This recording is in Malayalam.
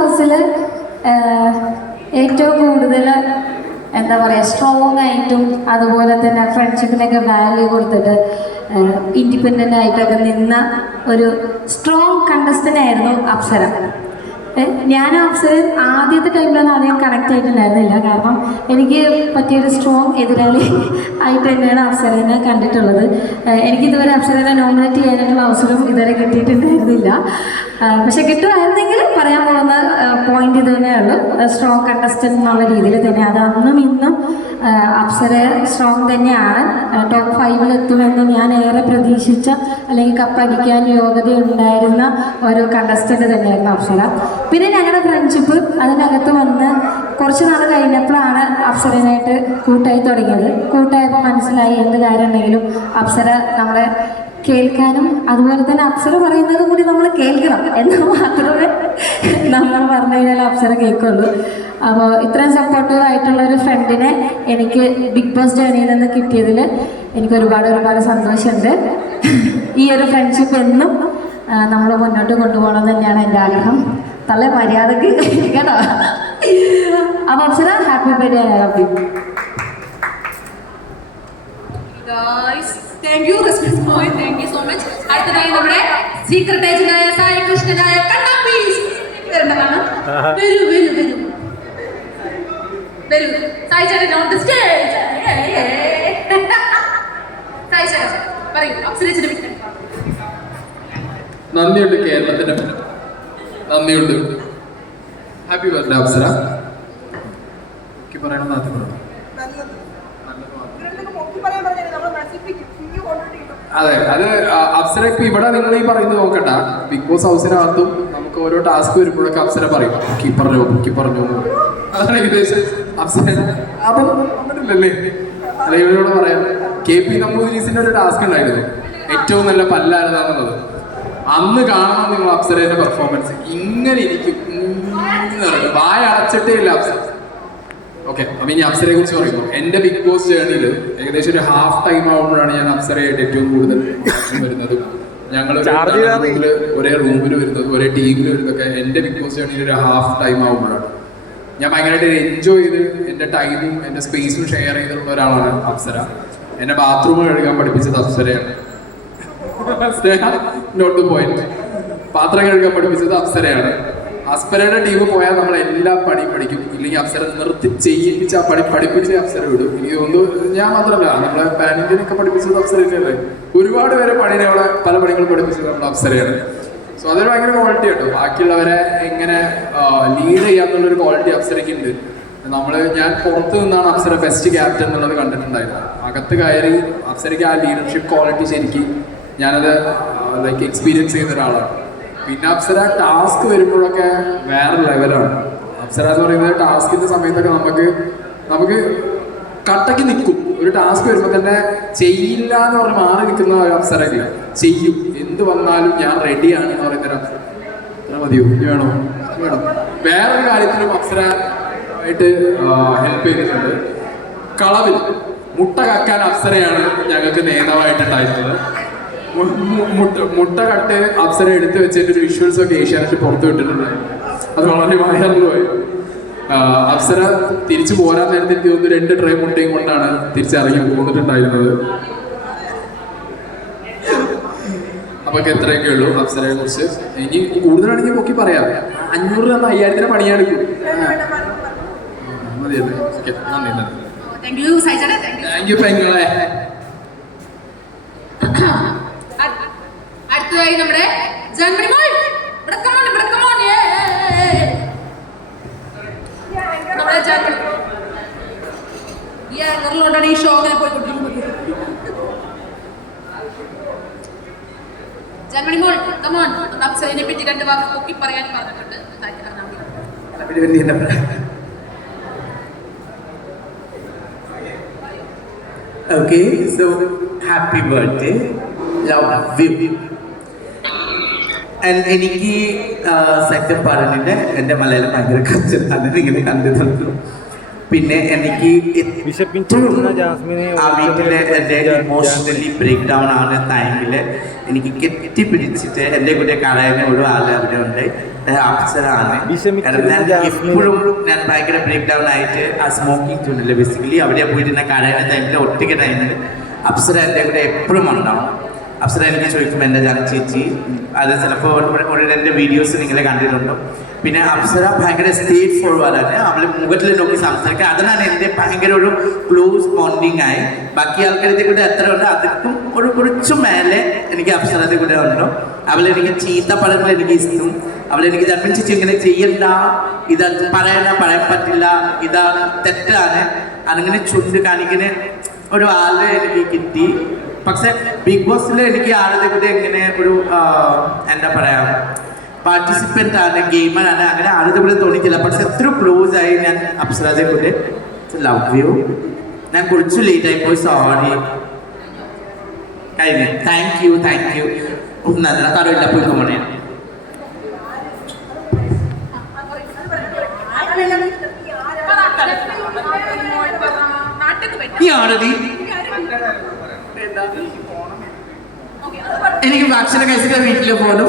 ഹൗസിൽ ഏറ്റവും കൂടുതൽ എന്താ പറയുക സ്ട്രോങ് ആയിട്ടും അതുപോലെ തന്നെ ഫ്രണ്ട്ഷിപ്പിനൊക്കെ വാല്യൂ കൊടുത്തിട്ട് ഇൻഡിപെൻഡൻ്റ് ആയിട്ടൊക്കെ നിന്ന ഒരു സ്ട്രോങ് കണ്ടസ്റ്റൻ്റ് ആയിരുന്നു അപ്സര. ഞാനും അപ്സരയും ആദ്യത്തെ ടൈമിലൊന്നും അധികം കണക്ട് ആയിട്ടുണ്ടായിരുന്നില്ല. കാരണം എനിക്ക് പറ്റിയൊരു സ്ട്രോങ് എതിരാളി ആയിട്ട് തന്നെയാണ് അപ്സരനെ കണ്ടിട്ടുള്ളത്. എനിക്കിതുവരെ അപ്സരനെ നോമിനേറ്റ് ചെയ്യാനായിട്ടുള്ള അവസരം ഇതുവരെ കിട്ടിയിട്ടുണ്ടായിരുന്നില്ല. പക്ഷെ കിട്ടുമായിരുന്നെങ്കിൽ പറയാൻ പോകുന്ന പോയിന്റ് ഇത് തന്നെയുള്ളൂ, സ്ട്രോങ് കണ്ടസ്റ്റന്റ് എന്നുള്ള രീതിയിൽ തന്നെ. അത് അന്നും ഇന്നും അപ്സര സ്ട്രോങ് തന്നെയാണ്. ടോപ്പ് 5 എത്തുമെന്ന് ഞാൻ ഏറെ പ്രതീക്ഷിച്ച അല്ലെങ്കിൽ കപ്പടിക്കാൻ യോഗ്യത ഉണ്ടായിരുന്ന ഒരു കണ്ടസ്റ്റന്റ് തന്നെയായിരുന്നു അപ്സര. പിന്നെ ഞങ്ങളുടെ ഫ്രണ്ട്ഷിപ്പ് അതിനകത്ത് വന്ന് കുറച്ച് നാൾ കഴിഞ്ഞപ്പോഴാണ് അപ്സരനായിട്ട് കൂട്ടായി തുടങ്ങിയത്. കൂട്ടായപ്പോൾ മനസ്സിലായി എന്ത് കാര്യം ഉണ്ടെങ്കിലും അപ്സര നമ്മളെ കേൾക്കാനും അതുപോലെ തന്നെ അപ്സര പറയുന്നത് കൂടി നമ്മൾ കേൾക്കണം എന്ന് മാത്രമേ നമ്മൾ പറഞ്ഞു കഴിഞ്ഞാൽ അപ്സര കേൾക്കുള്ളൂ. അപ്പോൾ ഇത്രയും സപ്പോർട്ടീവ് ആയിട്ടുള്ള ഒരു ഫ്രണ്ടിനെ എനിക്ക് ബിഗ് ബോസ് ജേണിയിൽ നിന്ന് കിട്ടിയതിൽ എനിക്ക് ഒരുപാട് സന്തോഷമുണ്ട്. ഈ ഒരു ഫ്രണ്ട്ഷിപ്പ് എന്നും നമ്മൾ മുന്നോട്ട് കൊണ്ടുപോകണം തന്നെയാണ് എൻ്റെ ആഗ്രഹം. തള്ള മര്യാദക്ക് കേട്ടോ. അപ്പോൾ Apsara happy birthday. Happy thank you respect boy, thank you so much. അടുത്തതായി നമ്മുടെ സീക്രട്ട് ഏജന്റായ സായി കൃഷ്ണനായ കണ്ണാപ്പീസ് വരേണ്ടതാണ്. വരൂ വരൂ വരൂ വരൂ സായി ചേട്ടൻ ഓൺ ദി സ്റ്റേജ്. സായി ചേട്ടൻ പറയൂ അപ്സരയുടെ വിഷയം. നന്ദിയുണ്ട് കേരളത്തിന്, നന്ദിയുണ്ട്. Happy birthday Apsara. പറയണം അതെ, അത് അപ്സര ഇപ്പൊ ഇവിടെ നിങ്ങൾ ഈ പറയുന്നത് നോക്കണ്ട. ബിഗ് ബോസ് ഹൗസിനകത്തും നമുക്ക് ഓരോ ടാസ്ക് വരുമ്പോഴൊക്കെ അപ്സര പറയും പൊക്കി പറഞ്ഞു. അതാണ് ഏകദേശം അപ്സര. അപ്പം അങ്ങനെയല്ലേ അല്ലെ ഇവരോട് പറയാം. KP നമ്പൂതിരീസിന്റെ ഒരു ടാസ്ക് ഉണ്ടായിരുന്നു, ഏറ്റവും നല്ല പല്ലായിരുന്നുള്ളത്. അന്ന് കാണണം നിങ്ങൾ അപ്സരയുടെ പെർഫോമൻസ്. ഇങ്ങനെ ഇരിക്കും, വായ അടച്ചിട്ടേ ഇല്ല അപ്സര. ഓക്കെ, അപ്പൊ ഇനി അപ്സരയെ കുറിച്ച് പറയുമ്പോൾ എന്റെ ബിഗ് ബോസ് ജേർണിയിൽ ഏകദേശം ഒരു ഹാഫ് ടൈം ആവുമ്പോഴാണ് ഞാൻ അപ്സരയായിട്ട് ഏറ്റവും കൂടുതൽ വരുന്നത്. ഞങ്ങൾ ഒരേ റൂമിൽ വരുന്നത്, ഒരേ ടീമിൽ വരുന്നതൊക്കെ എന്റെ ബിഗ് ബോസ് ജേർണിയിൽ ഒരു ഹാഫ് ടൈം ആവുമ്പോഴാണ്. ഞാൻ ഭയങ്കരമായിട്ട് എൻജോയ് ചെയ്ത് എന്റെ ടൈമും എന്റെ സ്പേസും ഷെയർ ചെയ്തിട്ടുള്ള ഒരാളാണ് അപ്സര. എന്നെ ബാത്റൂം കഴുകാൻ പഠിപ്പിച്ചത് അപ്സരയാണ്. Not two point. പാത്രം കഴുകാൻ പഠിപ്പിച്ചത് അപ്സരയാണ്. അപ്സരയുടെ ടീം പോയാൽ നമ്മൾ എല്ലാ പണിയും പഠിക്കും. ഇല്ലെങ്കിൽ അപ്സര നിർത്തി ചെയ്യിപ്പിച്ച് ആ പണി പഠിപ്പിച്ച് അപ്സര വിടും. എനിക്ക് തോന്നുന്നു ഞാൻ മാത്രമല്ല, നമ്മളെ പാനിന്റെയൊക്കെ പഠിപ്പിച്ചത് അപ്സരയല്ലേ. ഒരുപാട് പേരെ പണിയെ അവിടെ പല പണികൾ പഠിപ്പിച്ചത് നമ്മൾ അപ്സരയാണ്. സോ അതൊരു ഭയങ്കര ക്വാളിറ്റി കേട്ടോ. ബാക്കിയുള്ളവരെ എങ്ങനെ ലീഡ് ചെയ്യാന്നുള്ളൊരു ക്വാളിറ്റി അപ്സരയ്ക്ക് ഉണ്ട്. ഞാൻ പുറത്ത് നിന്നാണ് അപ്സര ബെസ്റ്റ് ക്യാപ്റ്റൻ എന്നുള്ളത് കണ്ടിട്ടുണ്ടായിരുന്നത്. അകത്ത് കയറി അപ്സരയ്ക്ക് ആ ലീഡർഷിപ്പ് ക്വാളിറ്റി ശരിക്കും ഞാനത് ലൈക്ക് എക്സ്പീരിയൻസ് ചെയ്യുന്ന ഒരാളാണ്. പിന്നെ അപ്സര ടാസ്ക് വരുമ്പോഴൊക്കെ വേറെ ലെവലാണ്. അപ്സര എന്ന് പറയുന്നത് ടാസ്കിന്റെ സമയത്തൊക്കെ നമുക്ക് കട്ടയ്ക്ക് നിൽക്കും. ഒരു ടാസ്ക് വരുമ്പോൾ തന്നെ ചെയ്യില്ല എന്ന് പറഞ്ഞ് മാറി നിൽക്കുന്ന ഒരു അപ്സരയില്ല, ചെയ്യും. എന്ത് വന്നാലും ഞാൻ റെഡിയാണ് എന്ന് പറയുന്ന ഒരു അപ്സര. മതിയോ, വേണോ? വേറൊരു കാര്യത്തിലും അപ്സര ആയിട്ട് ഹെൽപ്പ് ചെയ്തിട്ടുണ്ട്. കളവിൽ മുട്ട കക്കാൻ അപ്സരയാണ് ഞങ്ങൾക്ക് നേതാവായിട്ടുണ്ടായിരുന്നത്. മുട്ട കട്ട് അപ്സര എടുത്ത് വെച്ചിട്ട് ഒരു വിഷ്വൽസ് ഒക്കെ ഏഷ്യാനെറ്റ് പുറത്തു വിട്ടിട്ടുണ്ട്. അത് വളരെ വൈറലുമായി. അപ്സര തിരിച്ചു പോരാൻ നേരത്തെ എനിക്ക് തോന്നുന്നു 2 ട്രേ മുട്ടയും കൊണ്ടാണ് തിരിച്ചിറങ്ങി പോന്നിട്ടുണ്ടായിരുന്നത്. അപ്പൊ എത്രയൊക്കെ ഉള്ളൂ അപ്സരയെ കുറിച്ച്. ഇനി കൂടുതലാണെങ്കിൽ നോക്കി പറയാം. 500 രൂപ 5000 പണിയാണ്. മതിയല്ലേ? ഓക്കെ, നന്ദി. താങ്ക് യു പെങ്ങളെ. അടുത്തതായി നമ്മുടെ ജന്മണി മോൾ. നമ്മുടെ ജന്മണി ഈ ഷോ അങ്ങനെ പോയിക്കൊണ്ടിരിക്കുന്നത്. ജന്മണി മോൾ കമോൺ, അപ്സരനെ പറ്റി 2 വാക്ക് പൊക്കി പറയാൻ പറഞ്ഞിട്ടുണ്ട്. Okay, so happy birthday, love you. And എനിക്ക് സെക്കൻഡ് പാടുന്നിട്ട് എൻ്റെ മലയാളം ഭയങ്കര കച്ചൽ അതിന് ഇങ്ങനെ കണ്ടു തന്നു. പിന്നെ എനിക്ക് ഏറ്റവും ആ വീട്ടിലെ എൻ്റെ ഇമോഷണലി ബ്രേക്ക് ഡൗൺ ആവുന്ന ടൈമിൽ എനിക്ക് കെട്ടിപ്പിടിച്ചിട്ട് എൻ്റെ കൂടെ കരയുന്ന ഒരു ആൾ അവിടെ ഉണ്ട്, അപ്സരാണ്. കാരണം ഞാൻ എപ്പോഴും ഞാൻ ഭയങ്കര ബ്രേക്ക് ഡൗൺ ആയിട്ട് ആ സ്മോക്കിംഗ് ജോണില്ല ബേസിക്കലി അവിടെ പോയിട്ട് എന്നെ കരയുന്ന ടൈമിൽ ഒറ്റയ്ക്ക് ടൈമിൽ അപ്സര എൻ്റെ കൂടെ എപ്പോഴും ഉണ്ടാവും. അപ്സര എനിക്ക് ചോദിക്കും എൻ്റെ ജാന ചേച്ചി, അത് ചിലപ്പോൾ എൻ്റെ വീഡിയോസ് നിങ്ങൾ കണ്ടിട്ടുണ്ടോ. പിന്നെ അപ്സര ഭയങ്കര സ്റ്റേറ്റ് ഫോർവേഡാണ്, അവൾ മുഖത്തിൽ നോക്കി സംസാരിക്കുക. അതിനാണ് എൻ്റെ ഭയങ്കര ഒരു ക്ലോസ് ബോണ്ടിങ് ആയി. ബാക്കി ആൾക്കാരുടെ കൂടെ എത്ര ഉണ്ട് അതിനും കുറച്ചു മേലെ എനിക്ക് അപ്സരത്തെ കൂടെ ഉണ്ടോ. അവളെനിക്ക് ചീത്ത പറയുമ്പോൾ എനിക്ക് ഇഷ്ടം, അവളെനിക്ക് ജന്മം ചേച്ചി ഇങ്ങനെ ചെയ്യണ്ട, ഇത് പറയാൻ പറ്റില്ല, ഇതാ തെറ്റാണ്, അങ്ങനെ ചുണ്ട് കാണിക്കുന്ന ഒരു ആളെ എനിക്ക് കിട്ടി. പക്ഷെ ബിഗ് ബോസിൽ എനിക്ക് ആളുടെ കൂടെ ഇങ്ങനെ ഒരു എന്താ പറയാ പാർട്ടിസിപ്പൻ്റ് ആണ്, ഗെയിമറാണ്, അങ്ങനെ ആളുടെ കൂടെ തോന്നിക്കില്ല. പക്ഷെ എത്ര ക്ലോസ് ആയി ഞാൻ അപ്സരയുടെ കൂടെ. Love you. ഞാൻ കുറച്ച് ലേറ്റ് ആയി പോയി, സോറി. കഴിഞ്ഞു. Thank you. നല്ല കറിയില്ല പോയി പോണേ. ഈ ആണതി എനിക്ക് ഭക്ഷണം കഴിച്ചിട്ട് വീട്ടിൽ പോകണം.